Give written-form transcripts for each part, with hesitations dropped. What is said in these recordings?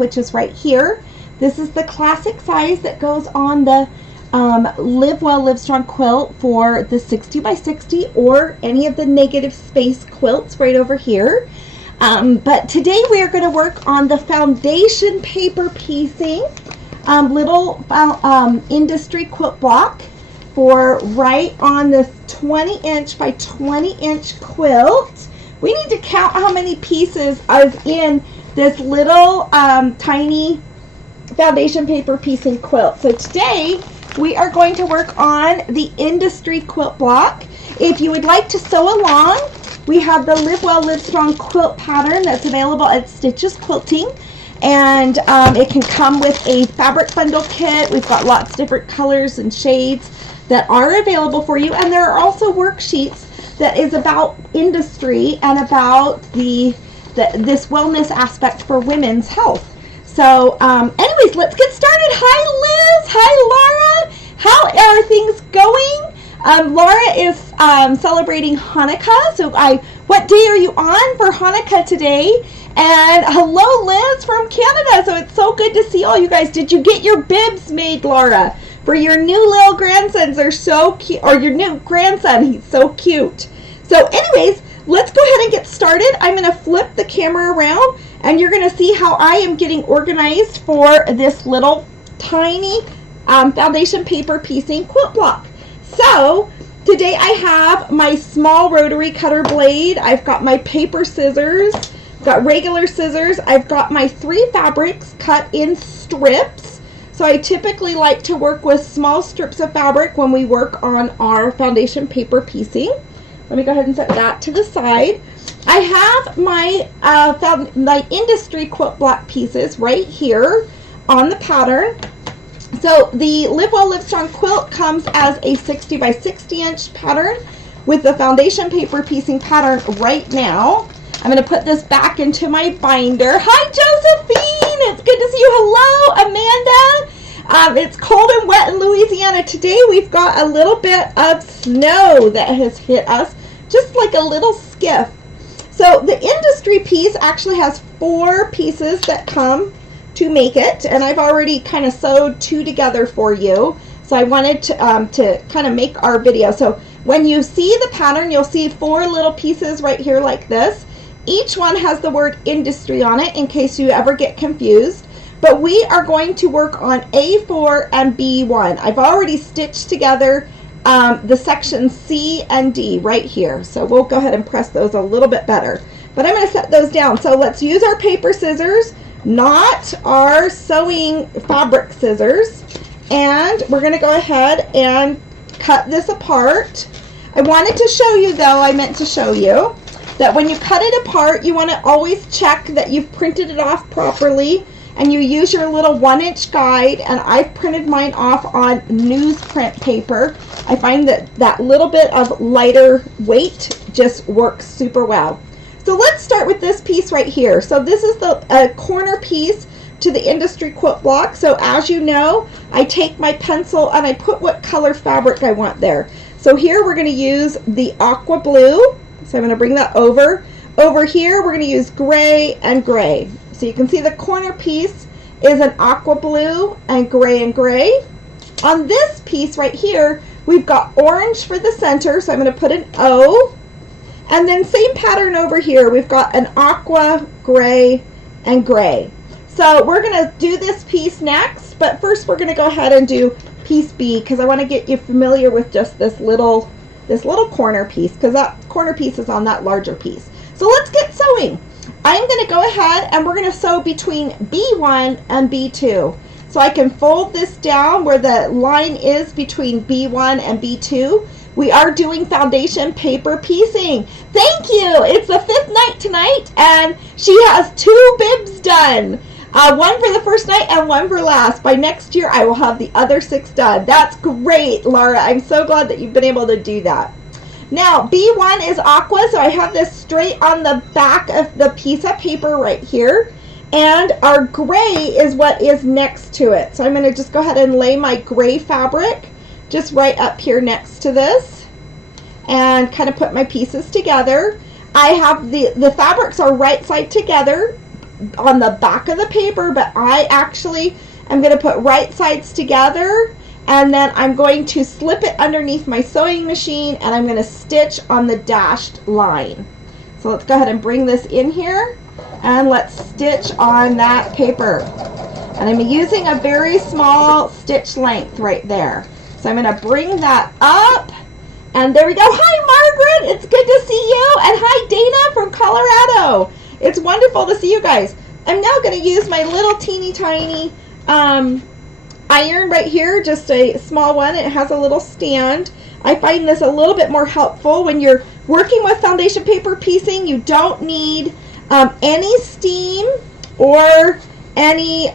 which is right here. This is the classic size that goes on the Live Well, Live Strong quilt for the 60 by 60 or any of the negative space quilts right over here. But today we are going to work on the foundation paper piecing little Industry Quilt Block for right on this 20-inch by 20-inch quilt. We need to count how many pieces are in this little tiny foundation paper piecing quilt. So today we are going to work on the Industry Quilt Block. If you would like to sew along, we have the Live Well, Live Strong quilt pattern that's available at Stitches Quilting. And it can come with a fabric bundle kit. We've got lots of different colors and shades that are available for you. And there are also worksheets that is about industry and about this wellness aspect for women's health. So anyways, let's get started. Hi Liz, hi Laura, how are things going? Laura is celebrating Hanukkah, so what day are you on for Hanukkah today? And hello Liz from Canada, so it's so good to see all you guys. Did you get your bibs made, Laura, for your new little grandsons? They're so cute, or your new grandson, he's so cute. So anyways, let's go ahead and get started. I'm going to flip the camera around and you're going to see how I am getting organized for this little tiny foundation paper piecing quilt block. So today I have my small rotary cutter blade. I've got my paper scissors, got regular scissors. I've got my 3 fabrics cut in strips. So I typically like to work with small strips of fabric when we work on our foundation paper piecing. Let me go ahead and set that to the side. I have my Industry Quilt Block pieces right here on the pattern. So the Live Well, Live Strong quilt comes as a 60 by 60 inch pattern with the foundation paper piecing pattern right now. I'm going to put this back into my binder. Hi Josephine, it's good to see you. Hello Amanda. It's cold and wet in Louisiana today. We've got a little bit of snow that has hit us, just like a little skiff. So the industry piece actually has 4 pieces that come to make it, and I've already kind of sewed 2 together for you. So I wanted to kind of make our video. So when you see the pattern, you'll see 4 little pieces right here like this. Each one has the word industry on it in case you ever get confused. But we are going to work on A4 and B1. I've already stitched together the sections C and D right here. So we'll go ahead and press those a little bit better. But I'm going to set those down. So let's use our paper scissors, not our sewing fabric scissors. And we're going to go ahead and cut this apart. I wanted to show you though, I meant to show you that when you cut it apart, you want to always check that you've printed it off properly. And you use your little 1-inch guide, and I've printed mine off on newsprint paper. I find that that little bit of lighter weight just works super well. So let's start with this piece right here. So this is the corner piece to the Industry Quilt Block. So as you know, I take my pencil and I put what color fabric I want there. So here we're going to use the aqua blue. So I'm going to bring that over. Over here we're going to use gray and gray. So you can see the corner piece is an aqua blue and gray and gray. On this piece right here, we've got orange for the center, so I'm going to put an O. And then same pattern over here, we've got an aqua, gray, and gray. So we're going to do this piece next, but first we're going to go ahead and do piece B because I want to get you familiar with just this little corner piece because that corner piece is on that larger piece. So let's get sewing. I'm going to go ahead and we're going to sew between B1 and B2. So I can fold this down where the line is between B1 and B2. We are doing foundation paper piecing. Thank you. It's the 5th night tonight and she has 2 bibs done. One for the first night and one for last. By next year I will have the other 6 done. That's great, Laura. I'm so glad that you've been able to do that. Now, B1 is aqua, so I have this straight on the back of the piece of paper right here. And our gray is what is next to it. So I'm going to just go ahead and lay my gray fabric just right up here next to this. And kind of put my pieces together. I have the fabrics are right side together. on the back of the paper, but I actually am going to put right sides together, and then I'm going to slip it underneath my sewing machine, and I'm going to stitch on the dashed line. So let's go ahead and bring this in here, and let's stitch on that paper. And I'm using a very small stitch length right there. So I'm going to bring that up, and there we go. Hi, Margaret. It's good to see you. And hi, Dana from Colorado. It's wonderful to see you guys. I'm now going to use my little teeny tiny iron right here, just a small one. It has a little stand. I find this a little bit more helpful when you're working with foundation paper piecing. You don't need any steam or any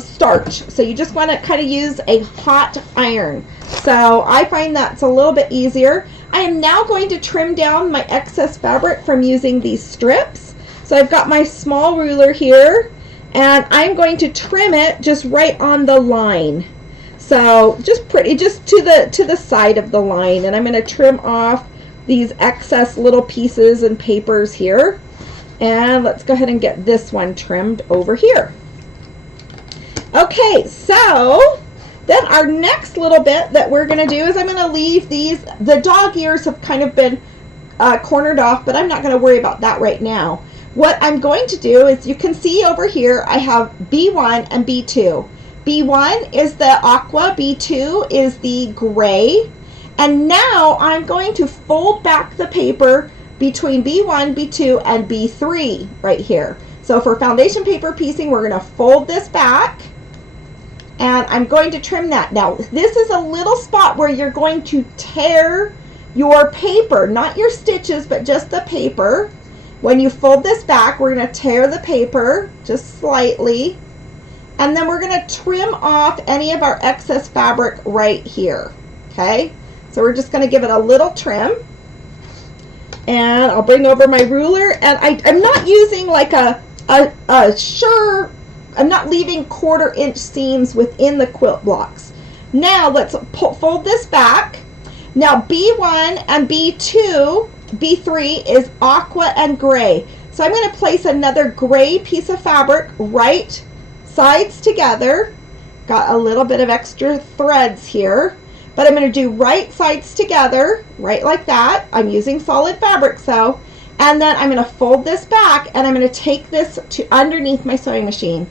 starch, so you just want to kind of use a hot iron. So I find that's a little bit easier. I am now going to trim down my excess fabric from using these strips. So I've got my small ruler here, and I'm going to trim it just right on the line. So just to the side of the line, and I'm going to trim off these excess little pieces and papers here. And let's go ahead and get this one trimmed over here. Okay, so then our next little bit that we're going to do is I'm going to leave these, the dog ears have kind of been cornered off, but I'm not going to worry about that right now. What I'm going to do is, you can see over here I have B1 and B2. B1 is the aqua, B2 is the gray, and now I'm going to fold back the paper between B1, B2, and B3 right here. So for foundation paper piecing, we're going to fold this back, and I'm going to trim that. Now, this is a little spot where you're going to tear your paper, not your stitches, but just the paper. When you fold this back, we're going to tear the paper just slightly, and then we're going to trim off any of our excess fabric right here. Okay, so we're just going to give it a little trim, and I'll bring over my ruler, and I'm not using like I'm not leaving 1/4 inch seams within the quilt blocks. Now let's fold this back. Now B1 and B2, B3 is aqua and gray. So I'm going to place another gray piece of fabric right sides together. Got a little bit of extra threads here, but I'm going to do right sides together, right like that. I'm using solid fabric, so. And then I'm going to fold this back, and I'm going to take this to underneath my sewing machine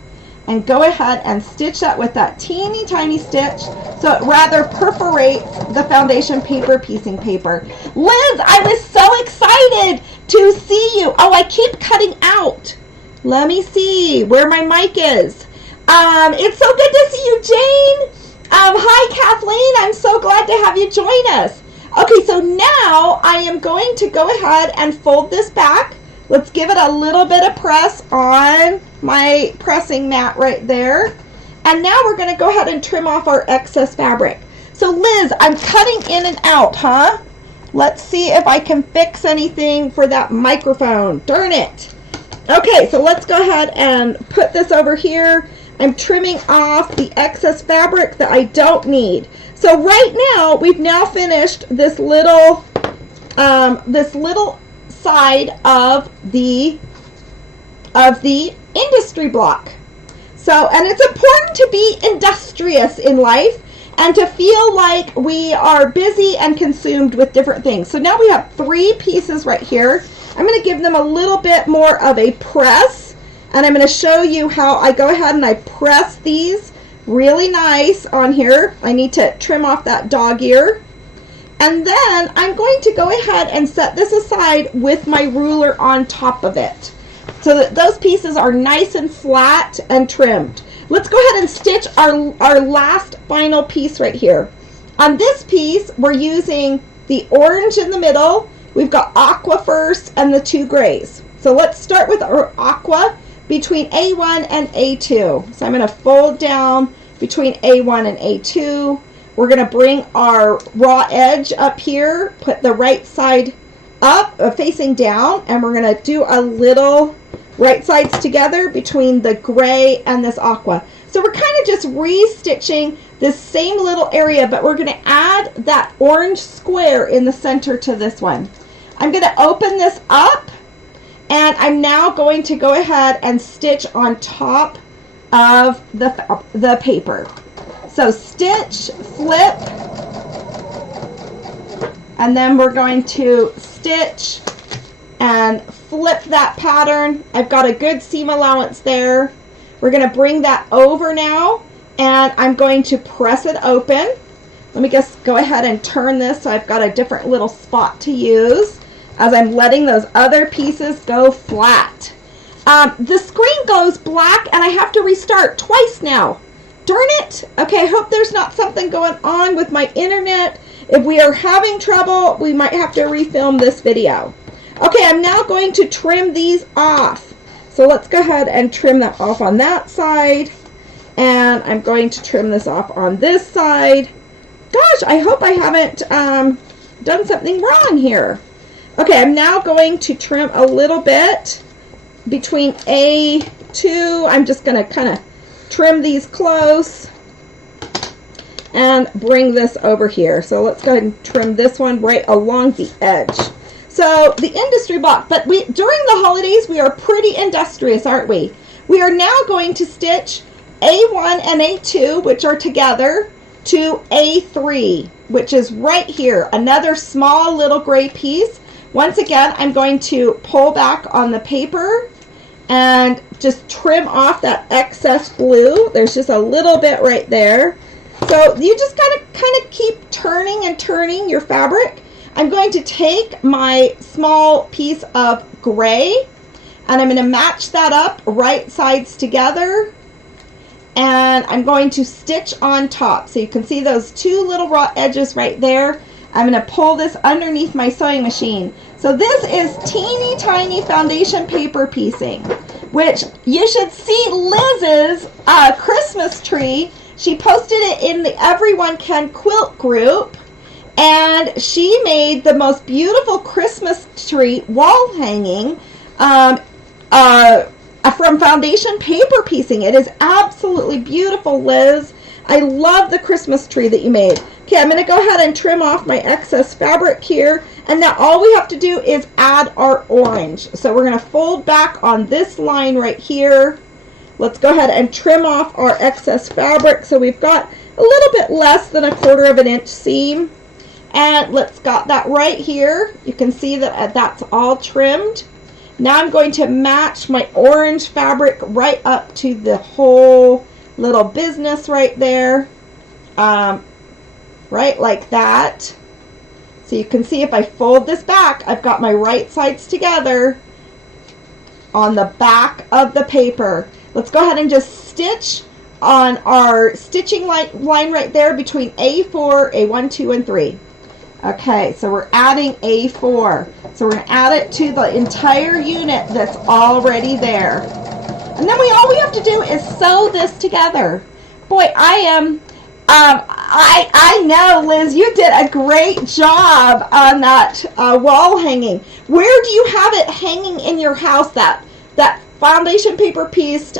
and go ahead and stitch that with that teeny tiny stitch so it rather perforates the foundation paper piecing paper. Liz, I was so excited to see you. Oh, I keep cutting out. Let me see where my mic is. It's so good to see you, Jane. Hi, Kathleen. I'm so glad to have you join us. Okay, so now I am going to go ahead and fold this back. Let's give it a little bit of press on my pressing mat right there. And now we're going to go ahead and trim off our excess fabric. So Liz, I'm cutting in and out, huh? Let's see if I can fix anything for that microphone. Darn it. Okay, so let's go ahead and put this over here. I'm trimming off the excess fabric that I don't need. So right now, we've now finished this little side of the industry block. So, and it's important to be industrious in life and to feel like we are busy and consumed with different things. So now we have 3 pieces right here. I'm going to give them a little bit more of a press, and I'm going to show you how I go ahead and I press these really nice on here. I need to trim off that dog ear. And then I'm going to go ahead and set this aside with my ruler on top of it so that those pieces are nice and flat and trimmed. Let's go ahead and stitch our last final piece right here. On this piece, we're using the orange in the middle. We've got aqua first and the 2 grays. So let's start with our aqua between A1 and A2. So I'm going to fold down between A1 and A2. We're going to bring our raw edge up here, put the right side up, facing down, and we're going to do a little right sides together between the gray and this aqua. So we're kind of just re-stitching this same little area, but we're going to add that orange square in the center to this one. I'm going to open this up, And I'm now going to go ahead and stitch on top of the paper. So stitch, flip, and then we're going to stitch and flip that pattern. I've got a good seam allowance there. We're going to bring that over now, and I'm going to press it open. Let me just go ahead and turn this so I've got a different little spot to use as I'm letting those other pieces go flat. The screen goes black and I have to restart twice now. Darn it. Okay, I hope there's not something going on with my internet. If we are having trouble, we might have to refilm this video. Okay, I'm now going to trim these off. So let's go ahead and trim that off on that side. And I'm going to trim this off on this side. Gosh, I hope I haven't done something wrong here. Okay, I'm now going to trim a little bit between A2. I'm just going to kind of trim these close and bring this over here. So let's go ahead and trim this one right along the edge. So the industry block, but during the holidays we are pretty industrious, aren't we? We are now going to stitch A1 and A2, which are together, to A3, which is right here, another small little gray piece. Once again, I'm going to pull back on the paper and just trim off that excess blue. There's just a little bit right there. So you just gotta kind of keep turning and turning your fabric. I'm going to take my small piece of gray and I'm going to match that up right sides together, and I'm going to stitch on top. So you can see those two little raw edges right there. I'm going to pull this underneath my sewing machine. So this is teeny tiny foundation paper piecing, which you should see Liz's Christmas tree. She posted it in the Everyone Can Quilt group, and she made the most beautiful Christmas tree wall hanging from foundation paper piecing. It is absolutely beautiful, Liz. I love the Christmas tree that you made. Okay, I'm going to go ahead and trim off my excess fabric here, and now all we have to do is add our orange. So we're going to fold back on this line right here. Let's go ahead and trim off our excess fabric. So we've got a little bit less than 1/4 of an inch seam, and let's got that right here. You can see that that's all trimmed. Now I'm going to match my orange fabric right up to the whole little business right there, right like that. So you can see if I fold this back, I've got my right sides together on the back of the paper. Let's go ahead and just stitch on our stitching line right there between A4, A1, 2, and 3. Okay, so we're adding A4. So we're going to add it to the entire unit that's already there. And then all we have to do is sew this together. Boy, I know, Liz, you did a great job on that wall hanging. Where do you have it hanging in your house, that foundation paper pieced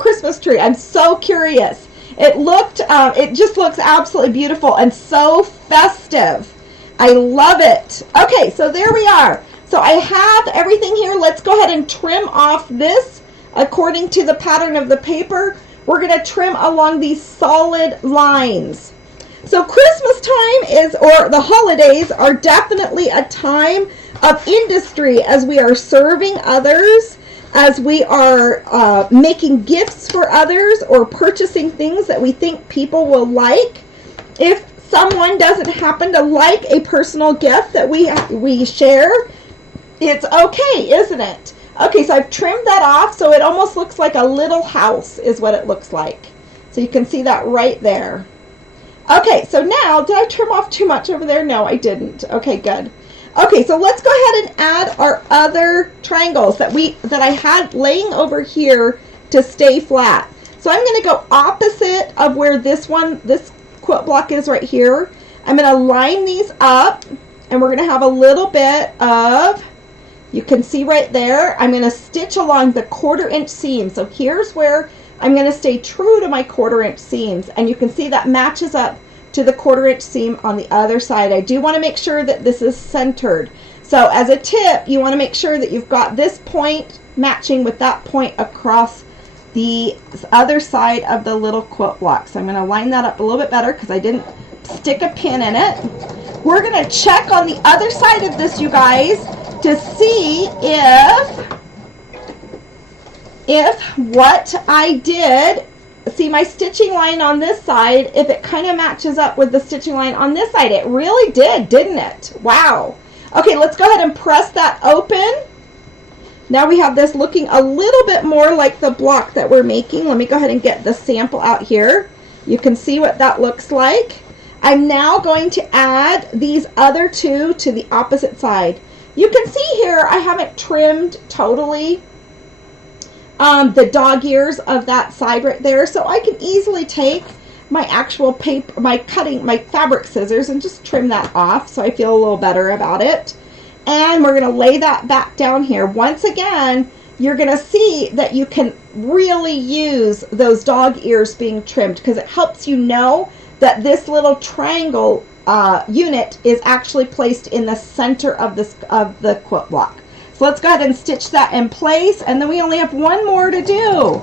Christmas tree? I'm so curious. It just looks absolutely beautiful and so festive. I love it. Okay, so there we are. So I have everything here. Let's go ahead and trim off this according to the pattern of the paper. We're going to trim along these solid lines. So Christmas time or the holidays are definitely a time of industry as we are serving others, as we are making gifts for others or purchasing things that we think people will like. If someone doesn't happen to like a personal gift that we share, it's okay, isn't it? Okay, so I've trimmed that off so it almost looks like a little house is what it looks like. So you can see that right there. Okay, so now, did I trim off too much over there? No, I didn't. Okay, good. Okay, so let's go ahead and add our other triangles that I had laying over here to stay flat. So I'm going to go opposite of where this quilt block is right here. I'm going to line these up, and we're going to have a little bit of, you can see right there, I'm going to stitch along the 1/4 inch seam. So here's where I'm going to stay true to my 1/4 inch seams, and you can see that matches up to the 1/4 inch seam on the other side. I do want to make sure that this is centered. So as a tip, you want to make sure that you've got this point matching with that point across the other side of the little quilt block. So I'm going to line that up a little bit better because I didn't stick a pin in it. We're going to check on the other side of this, you guys, to see if what I did, see my stitching line on this side, if it kind of matches up with the stitching line on this side. It really did, didn't it? Wow. Okay, let's go ahead and press that open. Now we have this looking a little bit more like the block that we're making. Let me go ahead and get the sample out here. You can see what that looks like. I'm now going to add these other two to the opposite side. You can see here I haven't trimmed totally the dog ears of that side right there, so I can easily take my actual paper, my fabric scissors, and just trim that off so I feel a little better about it. And we're going to lay that back down here. Once again, you're going to see that you can really use those dog ears being trimmed because it helps you know that this little triangle unit is actually placed in the center of the quilt block. So let's go ahead and stitch that in place, and then we only have one more to do.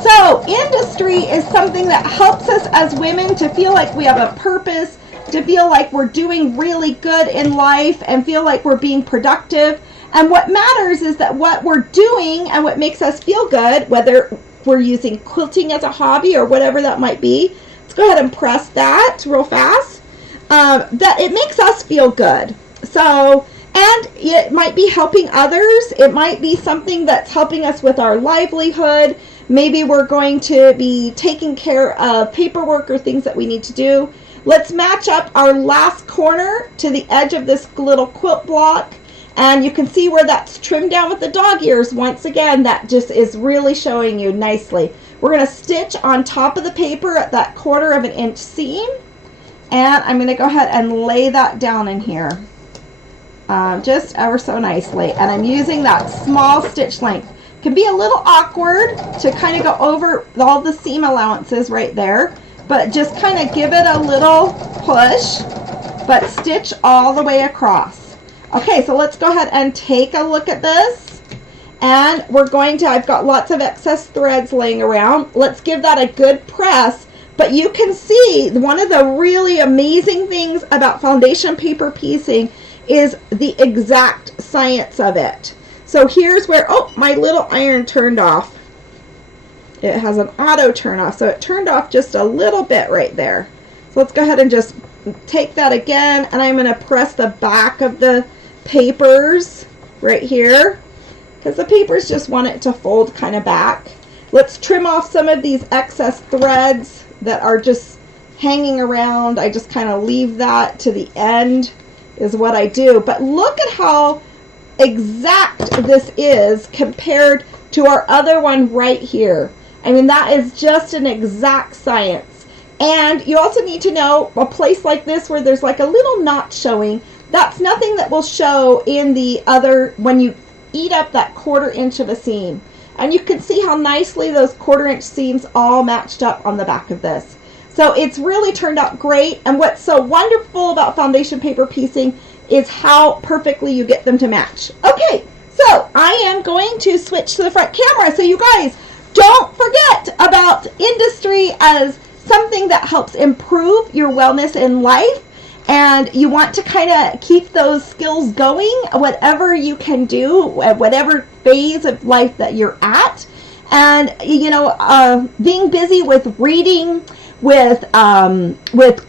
So industry is something that helps us as women to feel like we have a purpose, to feel like we're doing really good in life and feel like we're being productive. And what matters is that what we're doing and what makes us feel good, whether we're using quilting as a hobby or whatever that might be, let's go ahead and press that real fast, that it makes us feel good. So, and it might be helping others. It might be something that's helping us with our livelihood. Maybe we're going to be taking care of paperwork or things that we need to do. Let's match up our last corner to the edge of this little quilt block. And you can see where that's trimmed down with the dog ears. Once again, that just is really showing you nicely. We're going to stitch on top of the paper at that 1/4 inch seam. And I'm going to go ahead and lay that down in here. Just ever so nicely. And I'm using that small stitch length. It can be a little awkward to kind of go over all the seam allowances right there, but just kind of give it a little push, but stitch all the way across. Okay, so let's go ahead and take a look at this. And we're going to, I've got lots of excess threads laying around. Let's give that a good press. But you can see one of the really amazing things about foundation paper piecing is the exact science of it. So here's where, oh, my little iron turned off. It has an auto turn off, so it turned off just a little bit right there. So let's go ahead and just take that again, and I'm going to press the back of the papers right here because the papers just want it to fold kind of back. Let's trim off some of these excess threads that are just hanging around. I just kind of leave that to the end is what I do. But look at how exact this is compared to our other one right here. I mean, that is just an exact science. And you also need to know a place like this where there's like a little knot showing, that's nothing that will show in the other when you eat up that 1/4 inch of a seam. And you can see how nicely those 1/4 inch seams all matched up on the back of this. So it's really turned out great. And what's so wonderful about foundation paper piecing is how perfectly you get them to match. Okay, so I am going to switch to the front camera. So you guys, don't forget about industry as something that helps improve your wellness in life. And you want to kind of keep those skills going, whatever you can do, whatever phase of life that you're at. And, you know, being busy with reading, with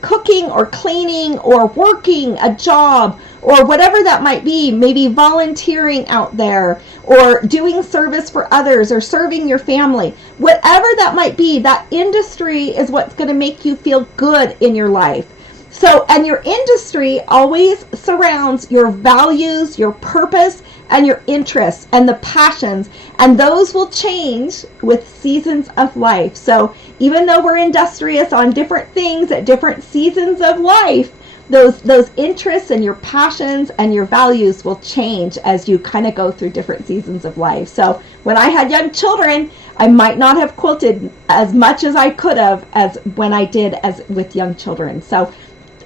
cooking or cleaning or working a job or whatever that might be, maybe volunteering out there or doing service for others or serving your family, whatever that might be, that industry is what's going to make you feel good in your life. So, and your industry always surrounds your values, your purpose, and your interests and the passions, and those will change with seasons of life. So even though we're industrious on different things at different seasons of life, those interests and your passions and your values will change as you kind of go through different seasons of life. So when I had young children, I might not have quilted as much as I could have as when I did as with young children. So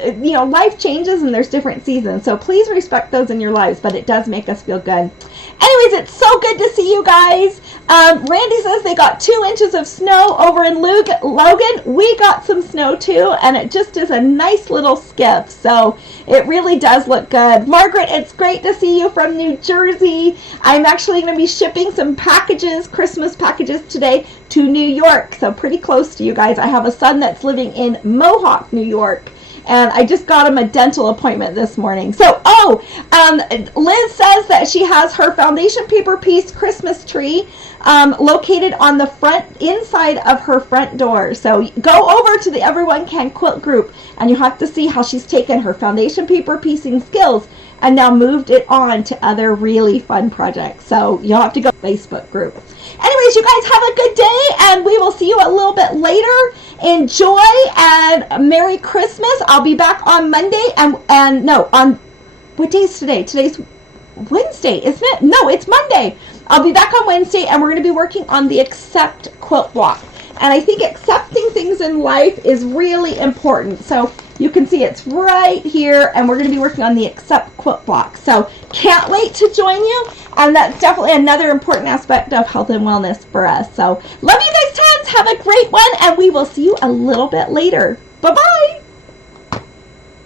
you know, life changes and there's different seasons. So please respect those in your lives, but it does make us feel good. Anyways, it's so good to see you guys. Randy says they got 2 inches of snow over in Logan. We got some snow too, and it just is a nice little skiff. So it really does look good. Margaret, it's great to see you from New Jersey. I'm actually going to be shipping some packages, Christmas packages today to New York. So pretty close to you guys. I have a son that's living in Mohawk, New York. And I just got him a dental appointment this morning. So, Liz says that she has her foundation paper piece Christmas tree located on the inside of her front door. So go over to the Everyone Can Quilt group and you have to see how she's taken her foundation paper piecing skills and now moved it on to other really fun projects. So you'll have to go to the Facebook group. Anyways, you guys have a good day, and we will see you a little bit later. Enjoy and Merry Christmas. I'll be back on Monday and no, on what day is today? Today's Wednesday, isn't it? No, it's Monday. I'll be back on Wednesday, and we're going to be working on the Accept Quilt Block. And I think accepting things in life is really important. So you can see it's right here, and we're going to be working on the Accept Quilt Block. So can't wait to join you, and that's definitely another important aspect of health and wellness for us. So love you guys tons. Have a great one, and we will see you a little bit later. Bye-bye.